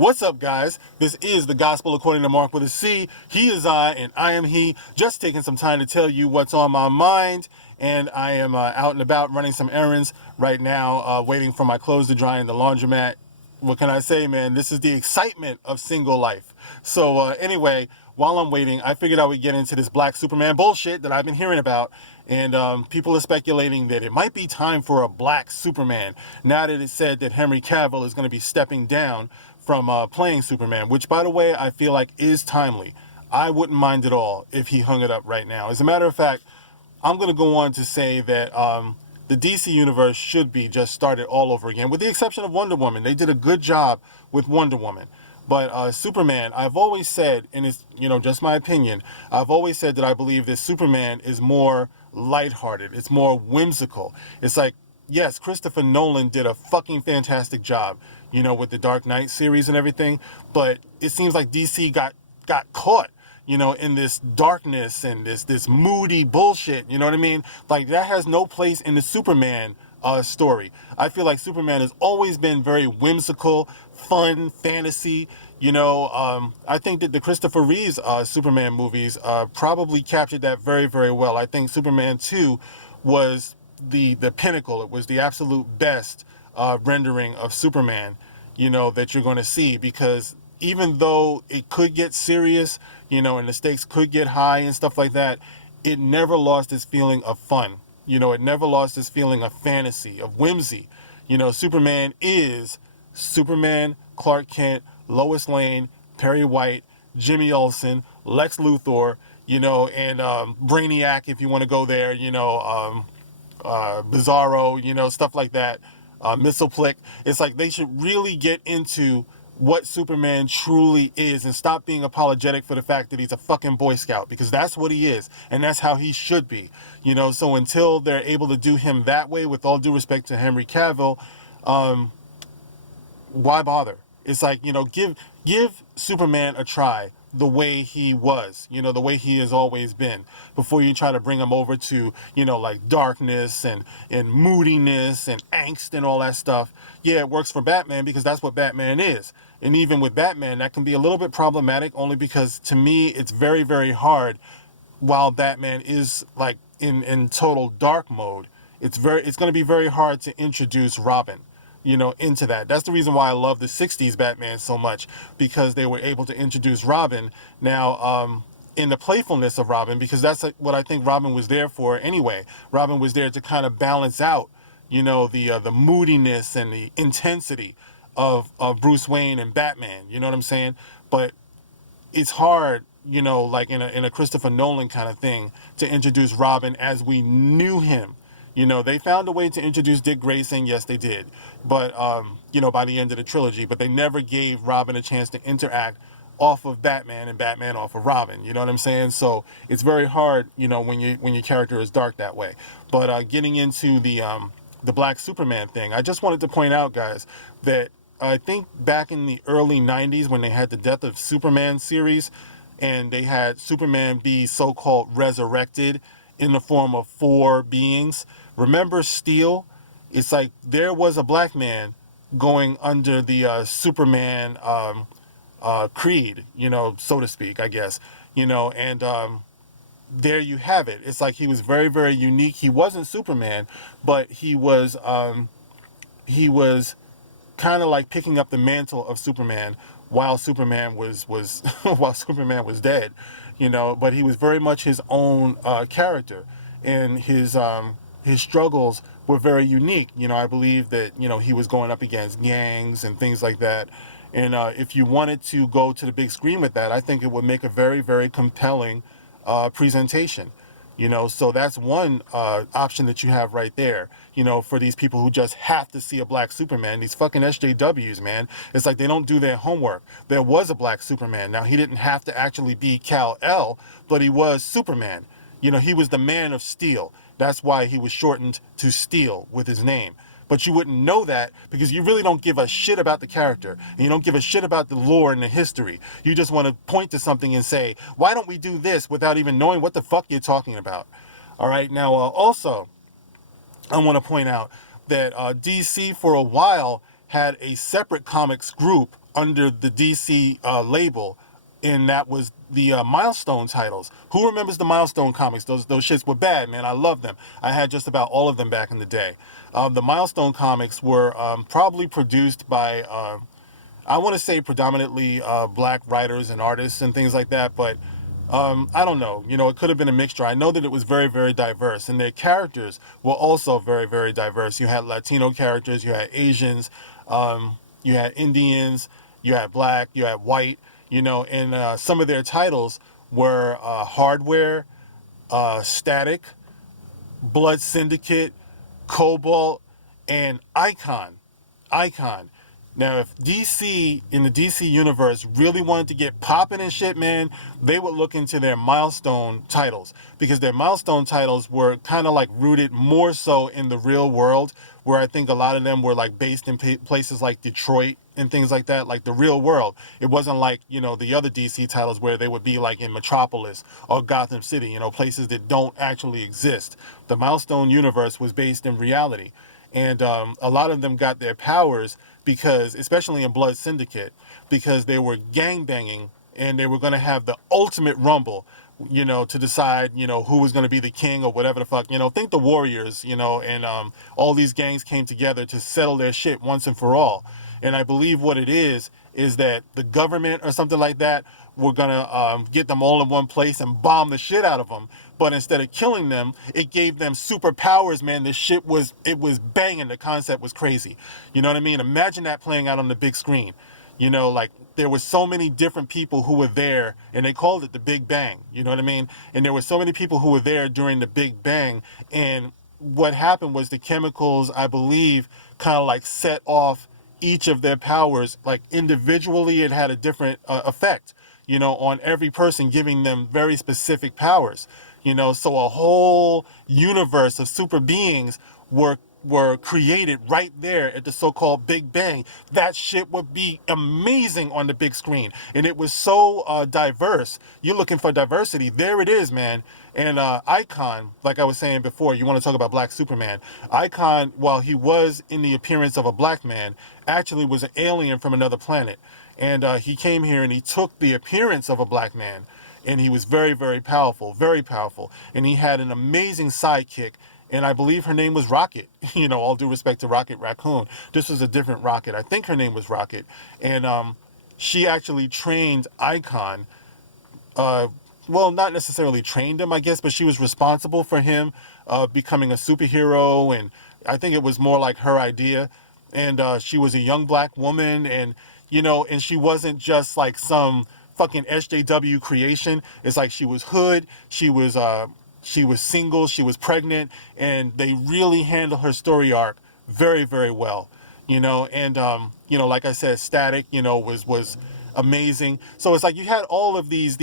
What's up, guys? This is the Gospel According to Mark with a C. He is I, and I am he. Just taking some time to tell you what's on my mind. And I am out and about running some errands right now, waiting for my clothes to dry in the laundromat. What can I say, man? This is the excitement of single life. So anyway, while I'm waiting, I figured I would get into this Black Superman bullshit that I've been hearing about. And people are speculating that it might be time for a Black Superman now that it's said that Henry Cavill is going to be stepping down from playing Superman, which, by the way, I feel like is timely. I wouldn't mind at all if he hung it up right now. As a matter of fact, I'm going to go on to say that the DC universe should be just started all over again, with the exception of Wonder Woman. They did a good job with Wonder Woman. But Superman, I've always said, and it's, just my opinion, I've always said that I believe that Superman is more lighthearted. It's more whimsical. It's like, yes, Christopher Nolan did a fucking fantastic job, with the Dark Knight series and everything, but it seems like DC got caught, in this darkness and this moody bullshit, you know what I mean? Like, that has no place in the Superman story. I feel like Superman has always been very whimsical, fun, fantasy. I think that the Christopher Reeves Superman movies probably captured that very, very well. I think Superman 2 was the pinnacle. It was the absolute best rendering of Superman, that you're going to see, because even though it could get serious, and the stakes could get high and stuff like that, it never lost its feeling of fun. It never lost its feeling of fantasy, of whimsy. Superman is Superman, Clark Kent, Lois Lane, Perry White, Jimmy Olsen, Lex Luthor, and Brainiac, if you want to go there, Bizarro, stuff like that, Mistleplick. It's like they should really get into what Superman truly is and stop being apologetic for the fact that he's a fucking Boy Scout, because that's what he is, and that's how he should be. So until they're able to do him that way, with all due respect to Henry Cavill, why bother? It's like, give Superman a try the way he was, the way he has always been, before you try to bring him over to, like darkness and moodiness and angst and all that stuff. Yeah, it works for Batman because that's what Batman is. And even with Batman, that can be a little bit problematic, only because to me, it's very, very hard, while Batman is like in total dark mode, it's going to be very hard to introduce Robin, into that. That's the reason why I love the 60s Batman so much, because they were able to introduce Robin now in the playfulness of Robin, because that's what I think Robin was there for anyway. Robin was there to kind of balance out, the moodiness and the intensity of Bruce Wayne and Batman, you know what I'm saying? But it's hard, like in a Christopher Nolan kind of thing, to introduce Robin as we knew him. They found a way to introduce Dick Grayson, yes they did, but by the end of the trilogy, but they never gave Robin a chance to interact off of Batman and Batman off of Robin, you know what I'm saying? So it's very hard, when your character is dark that way. But getting into the Black Superman thing, I just wanted to point out, guys, that I think back in the early 90s, when they had the Death of Superman series, and they had Superman be so-called resurrected in the form of 4 beings. Remember Steel? It's like there was a black man going under the Superman creed, so to speak, I guess, and there you have it. It's like he was very, very unique. He wasn't Superman, but he was kind of like picking up the mantle of Superman while Superman was while Superman was dead, but he was very much his own character, and his struggles were very unique. I believe that he was going up against gangs and things like that, and if you wanted to go to the big screen with that, I think it would make a very, very compelling presentation. So that's one option that you have right there, for these people who just have to see a black Superman. These fucking SJWs, man. It's like they don't do their homework. There was a black Superman. Now, he didn't have to actually be Kal-El, but he was Superman. He was the Man of Steel. That's why he was shortened to Steel with his name. But you wouldn't know that because you really don't give a shit about the character. And you don't give a shit about the lore and the history. You just want to point to something and say, why don't we do this, without even knowing what the fuck you're talking about? All right. Now, also, I want to point out that DC for a while had a separate comics group under the DC label, and that was the Milestone titles. Who remembers the Milestone comics? Those shits were bad, man. I love them. I had just about all of them back in the day. The Milestone comics were probably produced by, I want to say predominantly black writers and artists and things like that, but I don't know. You know, it could have been a mixture. I know that it was very, very diverse, and their characters were also very, very diverse. You had Latino characters, you had Asians, you had Indians, you had black, you had white, you know, and some of their titles were Hardware, Static, Blood Syndicate, Cobalt, and Icon. Icon. Now, if DC, in the DC universe, really wanted to get popping and shit, man, they would look into their Milestone titles, because their Milestone titles were kind of like rooted more so in the real world, where I think a lot of them were like based in places like Detroit and things like that, like the real world. It wasn't like, you know, the other DC titles where they would be like in Metropolis or Gotham City, you know, places that don't actually exist. The Milestone universe was based in reality. And a lot of them got their powers because, especially in Blood Syndicate, because they were gang banging and they were going to have the ultimate rumble, you know, to decide, you know, who was going to be the king or whatever the fuck, you know, think the Warriors, you know, and all these gangs came together to settle their shit once and for all. And I believe what it is that the government or something like that were going to get them all in one place and bomb the shit out of them. But instead of killing them, it gave them superpowers, man. This shit was, it was banging. The concept was crazy. You know what I mean? Imagine that playing out on the big screen. You know, like there were so many different people who were there, and they called it the Big Bang. You know what I mean? And there were so many people who were there during the Big Bang. And what happened was the chemicals, I believe, kind of like set off each of their powers. Like individually, it had a different effect, you know, on every person, giving them very specific powers. You know, so a whole universe of super beings were created right there at the so-called Big Bang. That shit would be amazing on the big screen. And it was so diverse. You're looking for diversity. There it is, man. And Icon, like I was saying before, you want to talk about Black Superman. Icon, while he was in the appearance of a black man, actually was an alien from another planet. And he came here and he took the appearance of a black man. And he was very, very powerful, very powerful. And he had an amazing sidekick. And I believe her name was Rocket. You know, all due respect to Rocket Raccoon. This was a different Rocket. I think her name was Rocket. And she actually trained Icon. Well, not necessarily trained him, I guess, but she was responsible for him becoming a superhero. And I think it was more like her idea. And she was a young black woman. And, you know, and she wasn't just like some fucking SJW creation. It's like she was hood. She was single, she was pregnant, and they really handled her story arc very, very well, you know. And you know, like I said, Static, you know, was amazing. So it's like you had all of these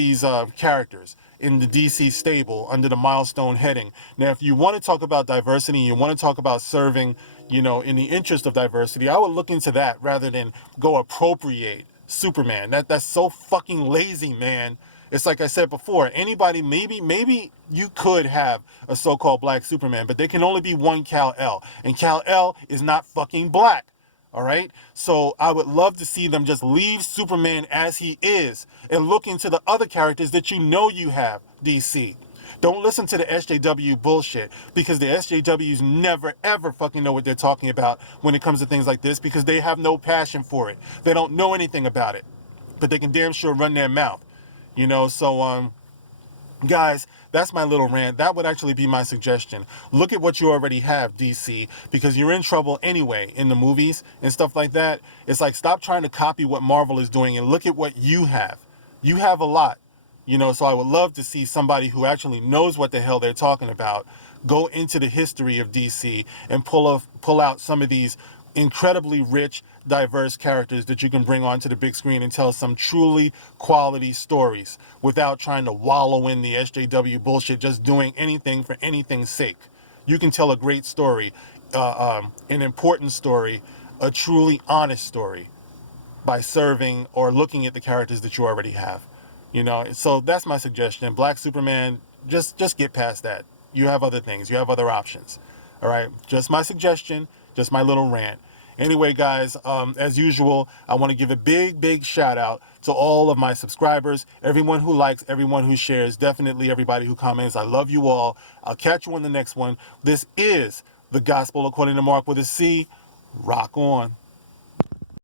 characters in the DC stable under the Milestone heading. Now, if you want to talk about diversity, you want to talk about serving, you know, in the interest of diversity, I would look into that rather than go appropriate Superman. That's so fucking lazy, man. It's like I said before, anybody, maybe you could have a so-called black Superman, but there can only be one Kal-El, and Kal-El is not fucking black. All right? So I would love to see them just leave Superman as he is and look into the other characters that you know you have, DC. Don't listen to the SJW bullshit, because the SJWs never ever fucking know what they're talking about when it comes to things like this, because they have no passion for it. They don't know anything about it, but they can damn sure run their mouth. You know, so guys, that's my little rant. That would actually be my suggestion. Look at what you already have, DC, because you're in trouble anyway in the movies and stuff like that. It's like, stop trying to copy what Marvel is doing and look at what you have. You have a lot. You know, so I would love to see somebody who actually knows what the hell they're talking about go into the history of DC and pull out some of these incredibly rich, diverse characters that you can bring onto the big screen and tell some truly quality stories without trying to wallow in the SJW bullshit, just doing anything for anything's sake. You can tell a great story, an important story, a truly honest story by serving or looking at the characters that you already have. You know, so that's my suggestion. Black Superman, just get past that. You have other things. You have other options. All right? Just my suggestion, just my little rant. Anyway, guys, as usual, I want to give a big shout out to all of my subscribers, everyone who likes, everyone who shares, definitely everybody who comments. I love you all. I'll catch you on the next one. This is the Gospel According to Mark with a C. Rock on.